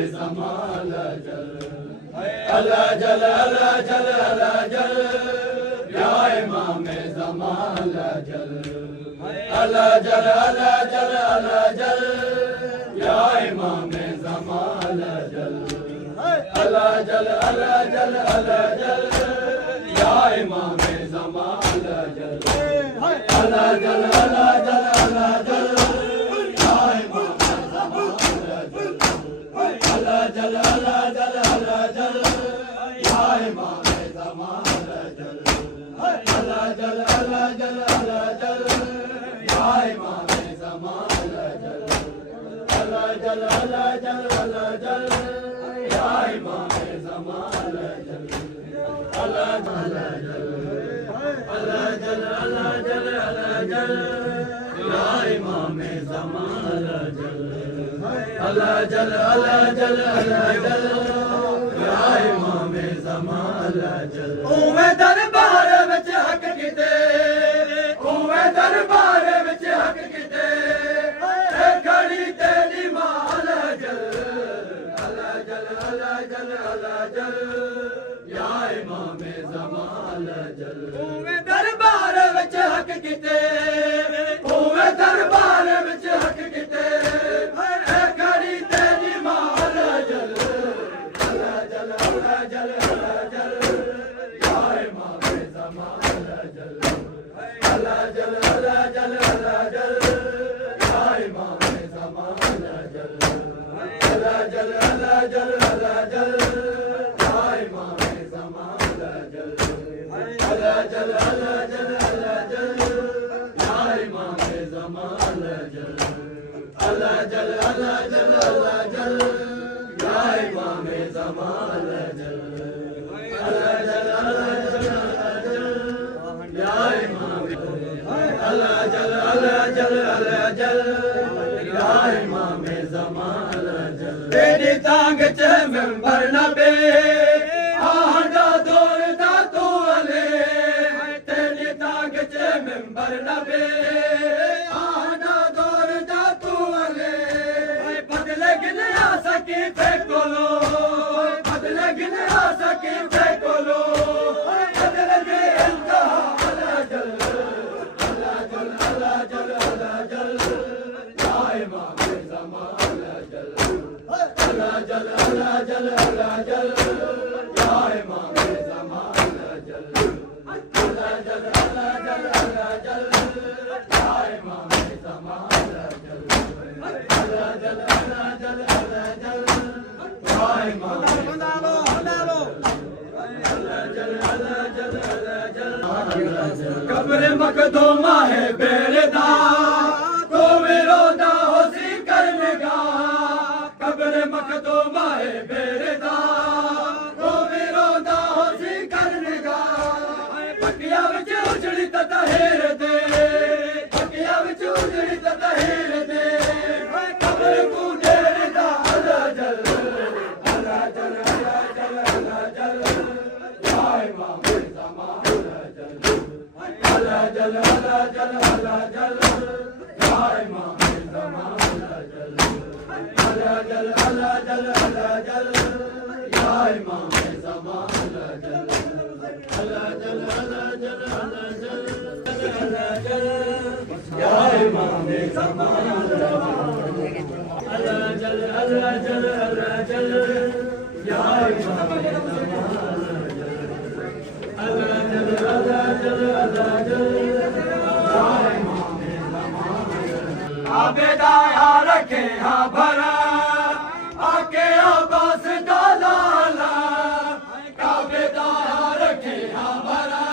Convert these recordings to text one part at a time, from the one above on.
अला जल अला जल अला जल अला जल या इमाम ज़मान अला जल अला जल अला जल अला जल या इमाम ज़मान अला जल अला जल अला जल अला जल या इमाम ज़मान अला जल अला जल अला जल अला जल जल अला जल अला जल या इमाम ज़मान अला जल अला जल अला जल अला जल या इमाम ज़मान अला जल अला जल अला जल अला जल या इमाम ज़मान अला जल अला जल अला जल अला जल या इमाम ज़मान अला जल अला जल अला जल अला जल या इमाम ज़मान अला जल उवे दरबार विच हक किते उवे दरबार विच हक किते ए खड़ी तेरी मां अला जल अला जल अला जल अला जल या इमाम ज़मान अला जल उवे दरबार विच हक किते उवे दरबार विच हक किते तेरी तांग च मिंबर न पे आंदा दौर दा तू अले तेरी तांग च मिंबर न पे आंदा दौर दा तू अले बदले गिन आ सकी फेकोलो बदले गिन आ सकी फेकोलो बदले के इंतहा अला जल अला जल अला जल अला जल या इमाम ज़मान अला जल अला जल अला जल अला जल या इमाम ज़मान अला जल अला जल अला जल अला जल या इमाम ज़मान अला जल अला जल अला जल अला जल या इमाम अला जल अला जल अला जल कब्र मखदूमा है बेरदा तो विरोधा होसी करनेगा कब्र मखदूमा है बेरदा तो विरोधा होसी करनेगा पटिया विच उजड़ी तहेर दे पटिया विच उजड़ी तहेर दे कब्र को डेरदा अला जल अला जल अला जल अला जल या इमाम ज़मान अला जल अला जल अला जल अला जल या इमाम ज़मान अला जल अला जल अला जल अला जल या इमाम ज़मान अला जल अला जल अला जल अला जल अला जल या इमाम ज़मान अला जल अला जल अला जल या इमाम ज़मान अला जल अला जल अला जल या इमाम ज़मान आबेदा यार रखे हाँ भरा आके अब्बास दलाला आबेदा यार रखे हाँ भरा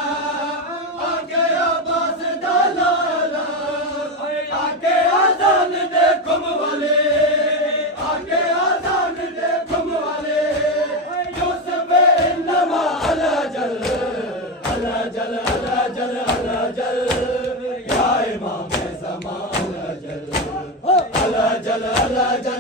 आके अब्बास दलाला आके आजान दे खुम वाले आके आजान दे खुम वाले यूसुफ इन्नमा अला जल अला जल अला जल अला जल या इमाम ज़मान अला जल अला जल अला जल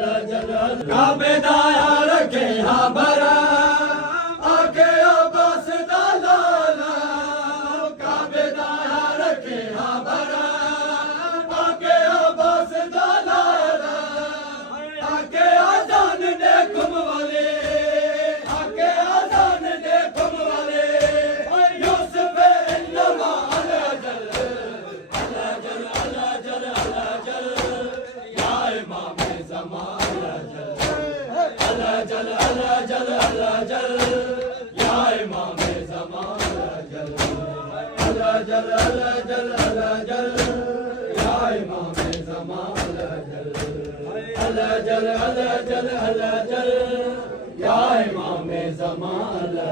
काबे दा यार रखे हाँ भरा आके अब्बास दा लाला काबे दा यार रखे हाँ भरा आके अब्बास दा लाला आके आजान दे घुम वाले आके आजान दे घुम वाले यूसुफ इन्नमा अला जल या इमाम ज़मान अला जल अला जल अला जल या इमाम ज़मान अला जल अला जल अला जल या इमाम ज़मान अला जल अला जल अला जल या इमाम ज़मान अला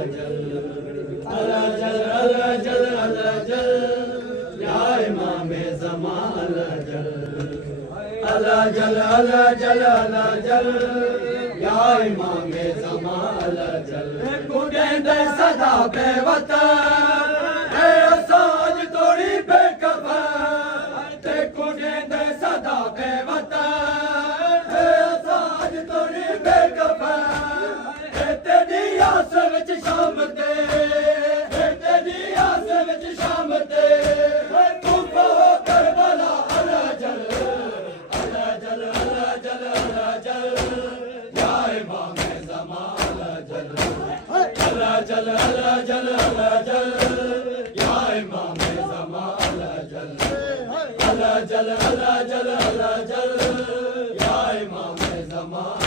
जल अला जल अला जल या इमाम ज़मान अला जल अला जल अला जल या इमाम ज़मान कुॾेंदे सदा बेवतन ऐ असांज तोड़ी बेकफन ते कुॾेंदे सदा बेवतन ऐ असांज तोड़ी बेकफन तेरी आस विच शाम ते तेरी आस विच शाम ते तू कहो करबला अला जल अला जल अला जल अला जल या इमाम ज़मान अला जल अला जल अला जल या इमाम ज़मान अला जल अला जल अला जल या इमाम ज़मान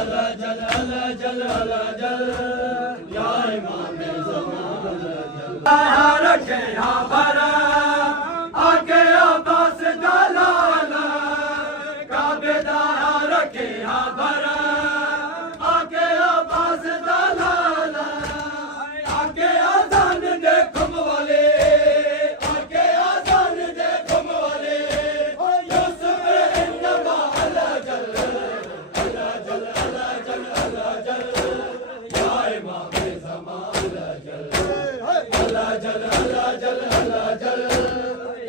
अला जल अला जल अला जल या इमाम ज़मान रखे हाँ भरा आके अब्बास दा लाला काबे दा रखे हाँ भरा आके अब्बास दा लाला आके आजान दे घुम वाले आके आजान दे घुम वाले यूसुफ इन्नमा अला जल अला जल अला जल अला जल या इमाम ज़मान अला जल अला जल अला जल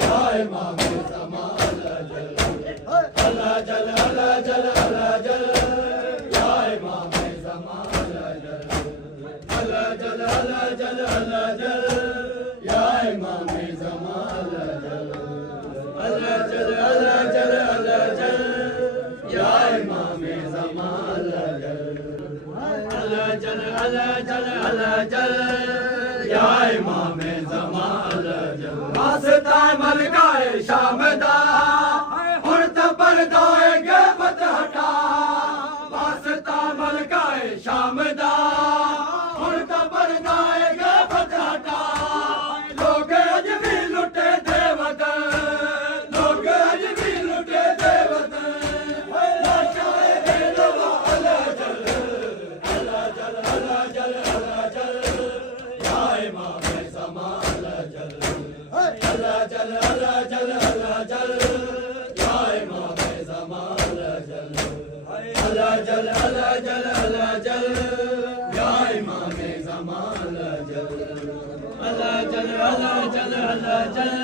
या इमाम ज़मान अला जल अला जल अला जल या इमाम ज़मान अला जल अला जल अला जल या इमाम ज़मान अला जल अला जल अला जल या इमाम ज़मान अला जल अला जल अला जल या इमाम ज़मान वास्ता मलकाए शाम दा हुण तां पर्दा ए गैबत हटा वास्ता मलकाए शाम दा हुण तां पर्दा ए गैबत हटा लोग अज भी लुटे दे वतन लोग अज भी लुटे दे वतन लाशाए बेनवा अला जल अला जल अला जल अला जल या इमाम ज़मान अला जल अला जल अला जल या इमाम ज़मान अला जल अला जल अला जल या इमाम ज़मान अला जल अला जल अला जल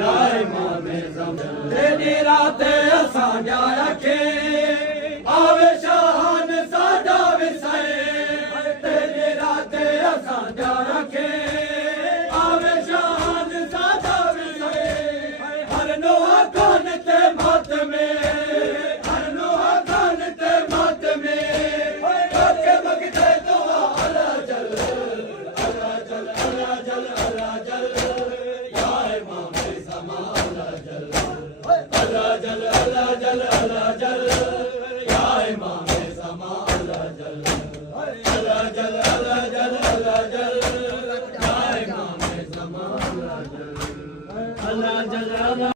या इमाम ज़मान तेरी रात असां जा रखे आवे शाहान साडा विसाए तेरी रात असां जा रखे आवे शाहान साडा विसाए हर नोहा खान ते मात में हर नोहा खान ते मात में काके मगदे दुआ अला जल अला जल अला जल अला जल या इमाम ज़मान अला जल अला जल अला जल या इमाम ज़मान अला जल अला जल अला जल या इमाम ज़मान अला जल अला